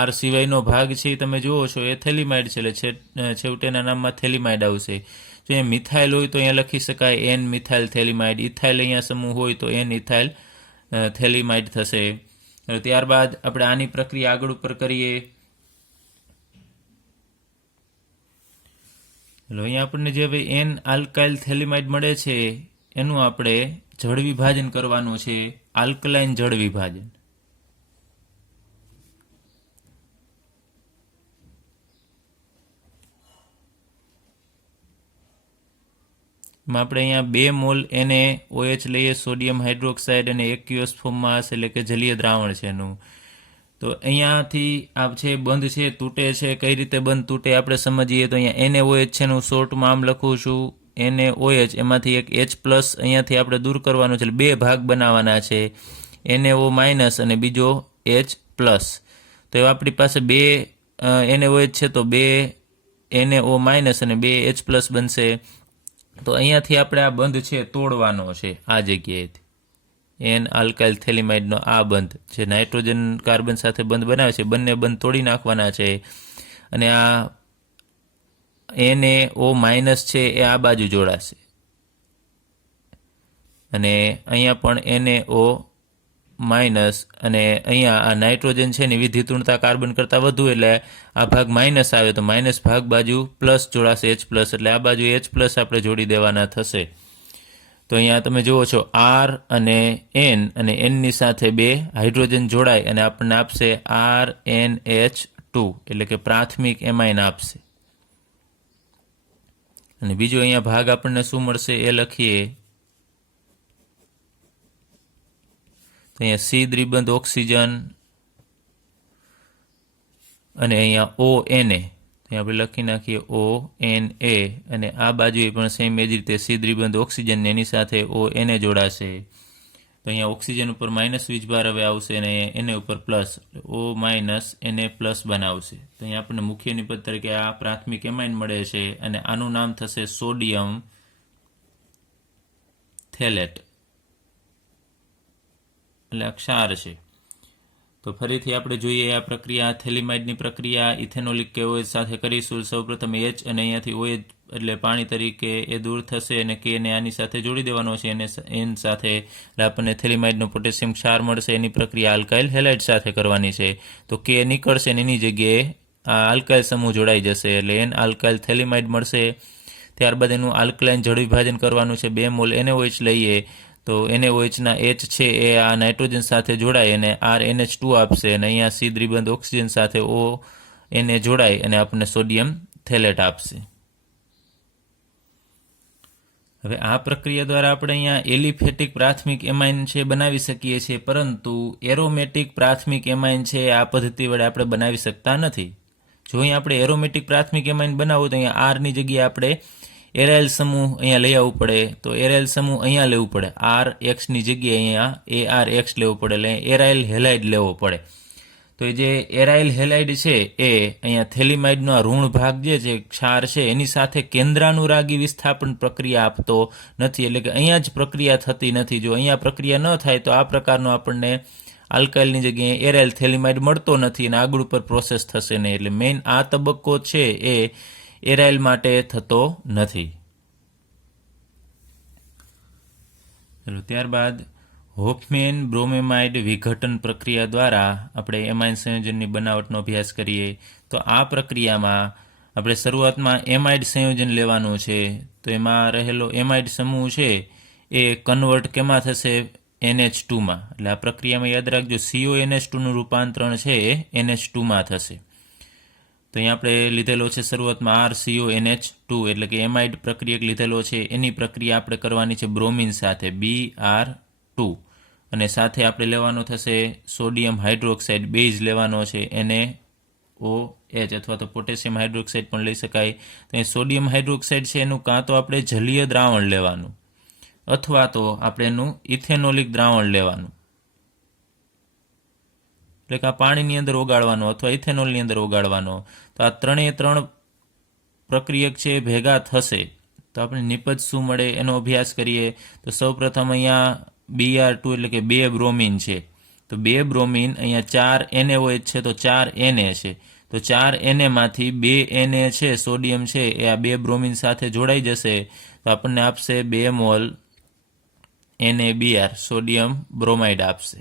R સિવાયનો ભાગ છે એ તમે જુઓ છો એ થેલિમાઇડ છે એટલે છેવટેના નામમાં થેલિમાઇડ આવશે. જો અહીંયા મિથાઇલ હોય તો અહીંયા લખી શકાય N મિથાઇલ થેલિમાઇડ, ઇથાઇલ અહીંયા સમૂહ હોય તો N ઇથાઇલ થેલિમાઇડ થશે. ત્યારબાદ આપણે આની પ્રક્રિયા આગળ ઉપર કરીએ. અહીંયા આપણને જે હવે N આલ્કાઇલ થેલિમાઇડ મળે છે એનું આપણે જળ વિભાજન કરવાનું છે, આલ્કલાઇન જળ વિભાજન. આપણે અહીંયા 2 મોલ NaOH લઈએ, સોડિયમ હાઇડ્રોક્સાઇડ, અને એક્યુએસ ફોર્મમાં હશે એટલે કે જલીય દ્રાવણ છે એનું. તો અહીંયાથી આ છે બંધ છે, તૂટે છે. કઈ રીતે બંધ તૂટે આપણે સમજીએ. તો અહીંયા NaOH છે એનું શોર્ટમાં આમ લખું છું NaOH, એમાંથી એક H+ અહીંયાથી આપણે દૂર કરવાનું છે એટલે 2 ભાગ બનાવવાના છે, NaO- અને બીજો H+. તો આપણી પાસે 2 NaOH છે તો 2 NaO- અને 2 H+ બનશે. તો અહીંયાથી આપણે આ બંધ છે તોડવાનો છે આ જગ્યાએથી. એન આલ્કાઇલ થેલિમાઇડનો આ બંધ જે નાઇટ્રોજન કાર્બન સાથે બંધ બનાવે છે, બંને બંધ તોડી નાખવાના છે. અને આ NaO માઇનસ છે એ આ બાજુ જોડાશે, અને અહીંયા પણ NaO માઇનસ, અને અહીંયા આ નાઇટ્રોજન છે ને વિદ્યુતઋણતા કાર્બન કરતાં વધુ, એટલે આ ભાગ માઇનસ આવે તો માઇનસ ભાગ બાજુ પ્લસ જોડાશે H+, એટલે આ બાજુ H+ આપણે જોડી દેવાના થશે. તો અહીંયા તમે જુઓ છો R અને N, અને Nની સાથે 2 હાઇડ્રોજન જોડાય અને આપણને આપશે RNH2, એટલે કે પ્રાથમિક એમાઇન આપશે. અને બીજો અહીંયા ભાગ આપણને શું મળશે એ લખીએ. તો અહીંયા C દ્વિબંધ ઓક્સિજન અને અહીંયા ONA, આપણે લખી નાખીએ ONA, અને આ બાજુએ પણ સેમ એ જ રીતે C દ્વિબંધ ઓક્સિજન એની સાથે ONA જોડાશે. તો અહીંયા ઓક્સિજન ઉપર માઇનસ વીજભાર હવે આવશે અને એને ઉપર plus, O minus Na plus બનાવશે. તો અહીંયા આપણને મુખ્ય નિપજ તરીકે આ પ્રાથમિક એમાઇન મળે છે, અને આનું નામ થશે સોડિયમ થેલેટ, એટલે આ ક્ષાર છે. તો ફરીથી આપણે જોઈએ આ પ્રક્રિયા, થેલિમાઇડની પ્રક્રિયા ઇથેનોલિક KOH સાથે કરીશું. સૌપ્રથમ H અને અહીંયાથી OH એટલે પાણી તરીકે એ દૂર થશે, અને K ને આની સાથે જોડી દેવાનો છે, અને N સાથે, એટલે આપણને થેલિમાઇડનો પોટેશિયમ ક્ષાર મળશે. એની પ્રક્રિયા આલ્કાઇલ હેલાઇડ સાથે કરવાની છે. તો K નીકળશે અને એની જગ્યાએ આ આલ્કાઇલ સમૂહ જોડાઈ જશે, એટલે N આલ્કાઇલ થેલિમાઇડ મળશે. ત્યારબાદ એનું આલ્કલાઇન જળ વિભાજન કરવાનું છે. 2 મોલ NaOH લઈએ તો NaOHના H છે એ આ નાઇટ્રોજન સાથે જોડાય અને RNH2 આપશે, અને અહીંયા C દ્વિબંધ ઓક્સિજન સાથે ONA જોડાય અને આપણને સોડિયમ થેલેટ આપશે. હવે આ પ્રક્રિયા દ્વારા આપણે અહીંયા એલિફેટિક પ્રાથમિક એમાઇન છે બનાવી શકીએ છીએ, પરંતુ એરોમેટિક પ્રાથમિક એમાઇન છે આ પદ્ધતિ વડે આપણે બનાવી શકતા નથી. જો અહીંયા આપણે એરોમેટિક પ્રાથમિક એમાઇન બનાવવું તો અહીંયા આરની જગ્યાએ આપણે એરાઇલ સમૂહ અહીંયા લઈ આવવું પડે. તો એરાઇલ સમૂહ અહીંયા લેવું પડે, RXની જગ્યાએ અહીંયા ARX લેવું પડે, એટલે એરાઇલ હેલાઇડ લેવો પડે. તો એ જે એરાઇલ હેલાઇડ છે એ અહીંયા થેલિમાઇડનો ઋણ ભાગ જે ક્ષાર છે એની સાથે કેન્દ્રાનુરાગી વિસ્થાપન પ્રક્રિયા આપતો નથી, એટલે કે અહીંયા જ પ્રક્રિયા થતી નથી. જો અહીંયા પ્રક્રિયા ન થાય તો આ પ્રકારનો આપણને આલ્કાઇલની જગ્યાએ એરાઇલ થેલિમાઇડ મળતો નથી અને આગળ ઉપર પ્રોસેસ થશે નહીં. એટલે મેઇન આ તબક્કો છે એ એરાઇલ માટે થતો નથી. ત્યારબાદ હોફમેન બ્રોમેમાઇડ વિઘટન પ્રક્રિયા દ્વારા આપણે એમાઇન સંયોજનની બનાવટનો અભ્યાસ કરીએ. તો આ પ્રક્રિયામાં આપણે શરૂઆતમાં એમાઇડ સંયોજન લેવાનું છે. તો એમાં રહેલો એમાઇડ સમૂહ છે એ કન્વર્ટ કેમાં થશે? NH2માં. એટલે આ પ્રક્રિયામાં યાદ રાખજો CONH2નું રૂપાંતરણ છે એ NH2માં થશે. તો અહીંયા આપણે લીધેલો છે શરૂઆતમાં RCONH2, એટલે કે એમાઇડ પ્રક્રિયક લીધેલો છે. એની પ્રક્રિયા આપણે કરવાની છે બ્રોમિન સાથે BR2, અને સાથે આપણે લેવાનો થશે સોડિયમ હાઇડ્રોક્સાઇડ બેઝ લેવાનો છે NaOH, અથવા તો પોટેશિયમ હાઇડ્રોક્સાઇડ પણ લઈ શકાય. તો એ સોડિયમ હાઇડ્રોક્સાઇડ છે એનું કાં તો આપણે જલીય દ્રાવણ લેવાનું અથવા તો આપણે એનું ઇથેનોલિક દ્રાવણ લેવાનું, એટલે કે આ પાણીની અંદર ઓગાળવાનો અથવા ઇથેનોલની અંદર ઓગાળવાનો. તો આ 3 પ્રક્રિયક છે ભેગા થશે તો આપણે નિપજ શું મળે એનો અભ્યાસ કરીએ. તો સૌપ્રથમ અહીંયા BR2 એટલે કે 2 બ્રોમિન છે. તો 2 બ્રોમિન, અહીંયા 4 NaOH છે તો 4 Na છે. તો 4 Na-માંથી 2 Na છે સોડિયમ છે એ આ 2 બ્રોમિન સાથે જોડાઈ જશે તો આપણને આપશે 2 મોલ NaBr સોડિયમ બ્રોમાઇડ આપશે.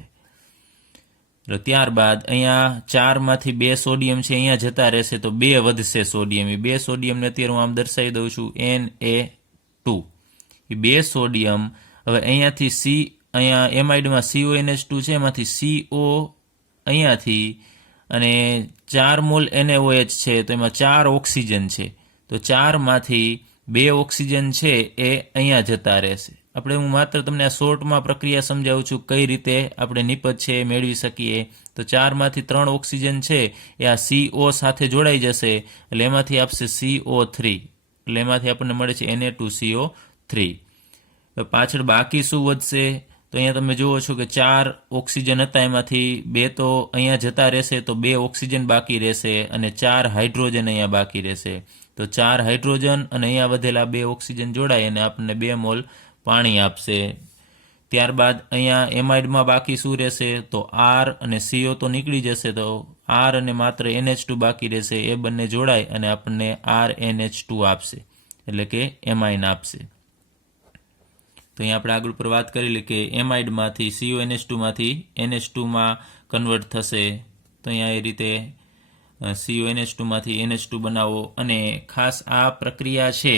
ત્યારબાદ અહીંયા 4માંથી 2 સોડિયમ છે અહીંયા જતા રહેશે તો 2 વધશે સોડિયમ. એ 2 સોડિયમને અત્યારે હું આમ દર્શાવી દઉં છું Na2. એ 2 સોડિયમ હવે અહીંયાથી અહીંયા એમાઇડમાં CONH2 છે એમાંથી CO અહીંયાથી, અને 4 મોલ NaOH છે તો એમાં 4 ઓક્સિજન છે. તો 4માંથી 2 ઓક્સિજન છે એ અહીંયા જતા રહેશે. હું માત્ર તમને આ શોર્ટમાં પ્રક્રિયા સમજાવું છું કઈ રીતે આપણે નિપજ છે મેળવી શકીએ. તો 4માંથી 3 ઓક્સિજન છે એ આ CO સાથે જોડાઈ જશે એટલે એમાંથી આપશે CO3, એટલે એમાંથી આપણને મળે છે Na2CO3. પાછળ બાકી શું વધશે? તો અહીંયા તમે જુઓ છો કે 4 ઓક્સિજન હતા એમાંથી 2 તો અહીંયા જતા રહેશે તો 2 ઓક્સિજન બાકી રહેશે અને 4 હાઇડ્રોજન અહીંયા બાકી રહેશે. તો તો 4 હાઇડ્રોજન અને અહીંયા વધેલા 2 ઓક્સિજન જોડાય અને આપણને 2 મોલ પાણી આપશે. ત્યારબાદ અહીંયા એમાઇડમાં બાકી શું રહેશે? તો R અને CO તો નીકળી જશે, તો R અને માત્ર NH2 બાકી રહેશે. એ બંને જોડાય અને આપણને RNH2 આપશે, એટલે કે એમાઇન આપશે. તો અહીંયા આપણે આગળ પર વાત કરેલી કે એમાઇડમાંથી CONH2માંથી NH2માં કન્વર્ટ થશે. તો અહીંયા એ રીતે CONH2માંથી NH2 બનાવો. અને ખાસ આ પ્રક્રિયા છે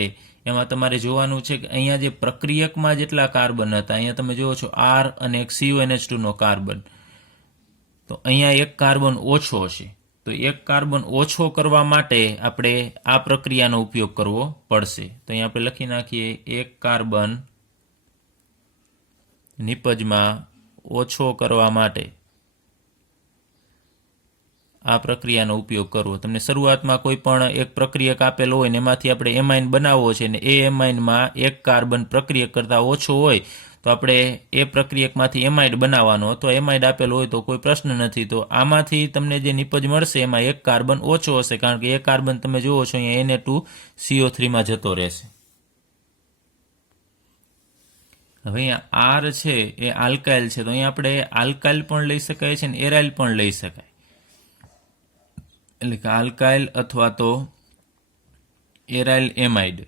એમાં તમારે જોવાનું છે કે અહીંયા જે પ્રક્રિયકમાં જેટલા કાર્બન હતા, અહીંયા તમે જુઓ છો R અને એક CONH2નો કાર્બન, તો અહીંયા એક કાર્બન ઓછો છે. તો એક કાર્બન ઓછો કરવા માટે આપણે આ પ્રક્રિયાનો ઉપયોગ કરવો પડશે. તો અહીંયા આપણે લખી નાખીએ એક કાર્બન નિપજમાં ઓછો કરવા માટે આ પ્રક્રિયાનો ઉપયોગ કરવો. તમને શરૂઆતમાં કોઈ પણ એક પ્રક્રિયક આપેલો હોય ને એમાંથી આપણે એમાઇન બનાવવો છે ને એ એમાઇનમાં એક કાર્બન પ્રક્રિયક કરતાં ઓછો હોય તો આપણે એ પ્રક્રિયકમાંથી એમાઇડ બનાવવાનો, અથવા એમાઇડ આપેલો હોય તો કોઈ પ્રશ્ન નથી. તો આમાંથી તમને જે નિપજ મળશે એમાં એક કાર્બન ઓછો હશે, કારણ કે એ કાર્બન તમે જુઓ છો અહીંયા Na2CO3માં જતો રહેશે. હવે અહીંયા R છે એ આલ્કાઇલ છે, તો અહીંયા આપણે આલ્કાઇલ પણ લઈ શકાય છે ને એરાઇલ પણ લઈ શકાય. એટલે કે આલ્કાઇલ અથવા તો એરાઇલ એમાઇડ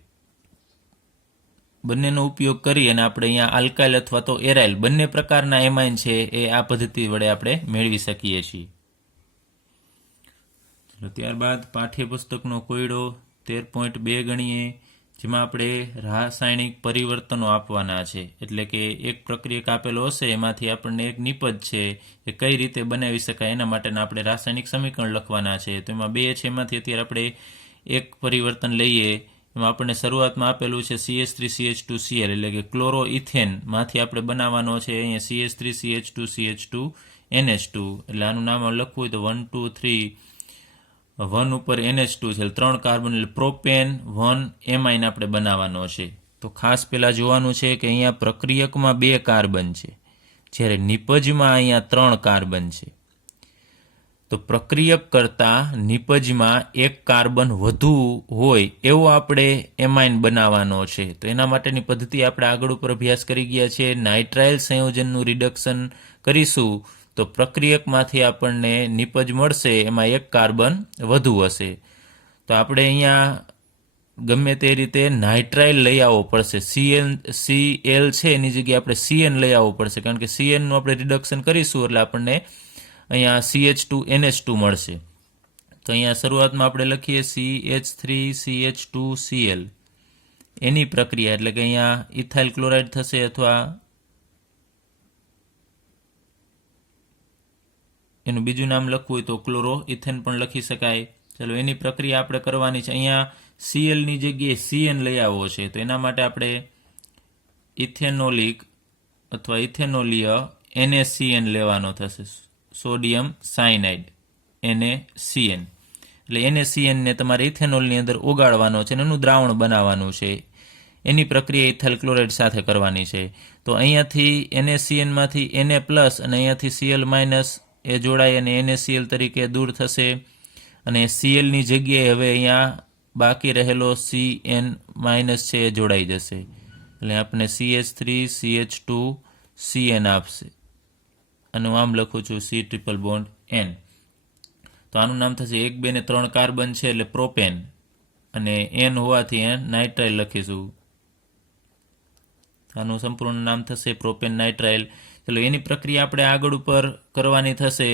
બંનેનો ઉપયોગ કરી અને આપણે અહીંયા આલ્કાઇલ અથવા તો એરાઇલ બંને પ્રકારના એમાઇન છે એ આ પદ્ધતિ વડે આપણે મેળવી શકીએ છીએ. ચલો ત્યારબાદ પાઠ્યપુસ્તકનો કોયડો 13.2 ગણીએ, જેમાં આપણે રાસાયણિક પરિવર્તનો આપવાના છે. એટલે કે એક પ્રક્રિયક આપેલો હશે એમાંથી આપણને એક નિપજ છે એ કઈ રીતે બનાવી શકાય એના માટેના આપણે રાસાયણિક સમીકરણ લખવાના છે. તો એમાં 2 છે, એમાંથી અત્યારે આપણે એક પરિવર્તન લઈએ. એમાં આપણને શરૂઆતમાં આપેલું છે CH3CH2Cl, એટલે કે ક્લોરો ઇથેનમાંથી આપણે બનાવવાનો છે અહીંયા CH3CH2CH2NH2. એટલે આનું નામ લખવું હોય તો 1 2 3 1 ઉપર NH2 છે, 3 કાર્બન, એટલે પ્રોપેન 1 એમાઇન આપણે બનાવવાનો છે. તો ખાસ પહેલાં જોવાનું છે કે અહીંયા પ્રક્રિયકમાં 2 કાર્બન છે, જ્યારે નિપજમાં અહીંયા 3 કાર્બન છે. તો પ્રક્રિયક કરતાં નિપજમાં 1 કાર્બન વધુ હોય એવો આપણે એમાઇન બનાવવાનો છે. તો એના માટેની પદ્ધતિ આપણે આગળ ઉપર અભ્યાસ કરી ગયા છે. નાઇટ્રાઇલ સંયોજનનું રિડક્શન કરીશું તો પ્રક્રિયકમાંથી આપણને નિપજ મળશે એમાં 1 કાર્બન વધુ હશે. તો આપણે અહીંયા ગમે તે રીતે નાઇટ્રાઇલ લઈ આવવો પડશે. Cl છે એની જગ્યાએ આપણે CN લઈ આવવો પડશે, કારણ કે CNનું આપણે રિડક્શન કરીશું એટલે આપણને અહીંયા CH2NH2 મળશે. તો અહીંયા શરૂઆતમાં આપણે લખીએ CH3CH2Cl એની પ્રક્રિયા, એટલે કે અહીંયા ઇથાઇલ ક્લોરાઇડ થશે અથવા એનું બીજું નામ લખવું હોય તો ક્લોરો ઇથેન પણ લખી શકાય. ચલો એની પ્રક્રિયા આપણે કરવાની છે. અહીંયા Clની જગ્યાએ CN લઈ આવવો છે, તો એના માટે આપણે ઇથેનોલિક અથવા ઇથેનોલીય NaCN લેવાનો થશે, સોડિયમ સાયનાઇડ NaCN. એટલે NaCN ને તમારે ઇથેનોલની અંદર ઓગાળવાનો છે અને એનું દ્રાવણ બનાવવાનું છે. એની પ્રક્રિયા ઇથાઇલ ક્લોરાઇડ સાથે કરવાની છે. તો અહીંયાથી NaCNમાંથી Na પ્લસ અને અહીંયાથી Cl માઇનસ એ જોડાય અને NaCl તરીકે દૂર થશે. અને Clની જગ્યાએ હવે અહીંયા બાકી રહેલો Cn માઇનસ છે એ જોડાઈ જશે, એટલે આપણે CH3CH2Cn આપશે. અને હું આમ લખું છું C ટ્રિપલ બોન્ડ N. તો આનું નામ થશે 1 2 ને 3 કાર્બન છે એટલે પ્રોપેન, અને N હોવાથી નાઇટ્રાઇલ લખીશું. આનું સંપૂર્ણ નામ થશે પ્રોપેન નાઇટ્રાઇલ. ચલો એની પ્રક્રિયા આપણે આગળ ઉપર કરવાની થશે.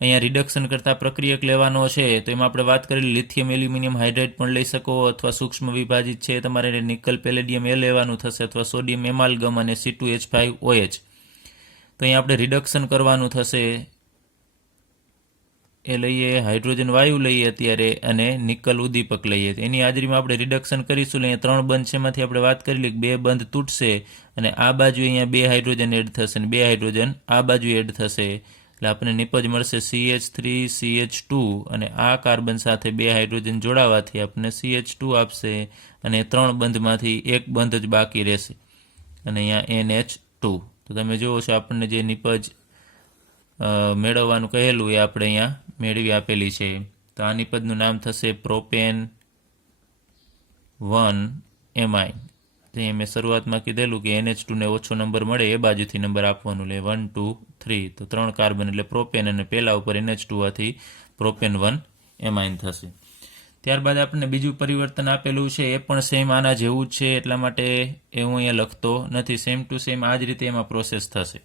અહીંયા રિડક્શન કરતા પ્રક્રિયક લેવાનો છે, તો એમાં આપણે વાત કરી લિથિયમ એલ્યુમિનિયમ હાઇડ્રાઇડ પણ લઈ શકો, અથવા સૂક્ષ્મ વિભાજિત છે તમારે નિકલ પેલેડિયમ એ લેવાનું થશે, અથવા સોડિયમ એમાલ્ગમ અને C2H5OH. તો અહીંયા આપણે રિડક્શન કરવાનું થશે. એ લઈએ, હાઇડ્રોજન વાયુ લઈએ અત્યારે, અને નિકલ ઉદ્દીપક લઈએ. એની હાજરીમાં આપણે રિડક્શન કરીશું. અહીંયા 3 બંધ છે, એમાંથી આપણે વાત કરી લઈએ 2 બંધ તૂટશે અને આ બાજુ અહીંયા 2 હાઇડ્રોજન એડ થશે અને 2 હાઇડ્રોજન આ બાજુ એડ થશે, એટલે આપણને નિપજ મળશે CH3CH2 અને આ કાર્બન સાથે 2 હાઇડ્રોજન જોડાવાથી આપણને CH2 આપશે અને 3 બંધમાંથી 1 બંધ જ બાકી રહેશે અને અહીંયા NH2. તો તમે જુઓ છો આપણને જે નિપજ મેળવવાનું કહેલું એ આપણે અહીંયા મેળવી આપેલી છે. તો આ નિપજનું નામ થશે પ્રોપેન 1 એમાઇન. તો એ મેં શરૂઆતમાં કીધેલું કે NH2 ને ઓછો નંબર મળે એ બાજુથી નંબર આપવાનું, એટલે 1 2 3, તો 3 કાર્બન એટલે પ્રોપેન, અને પહેલા ઉપર NH2 આથી પ્રોપેન 1 એમાઇન થશે. ત્યારબાદ આપણને બીજું પરિવર્તન આપેલું છે, એ પણ સેમ આના જેવું જ છે, એટલા માટે એ હું અહીંયા લખતો નથી. સેમ ટુ સેમ આ જ રીતે એમાં પ્રોસેસ થશે.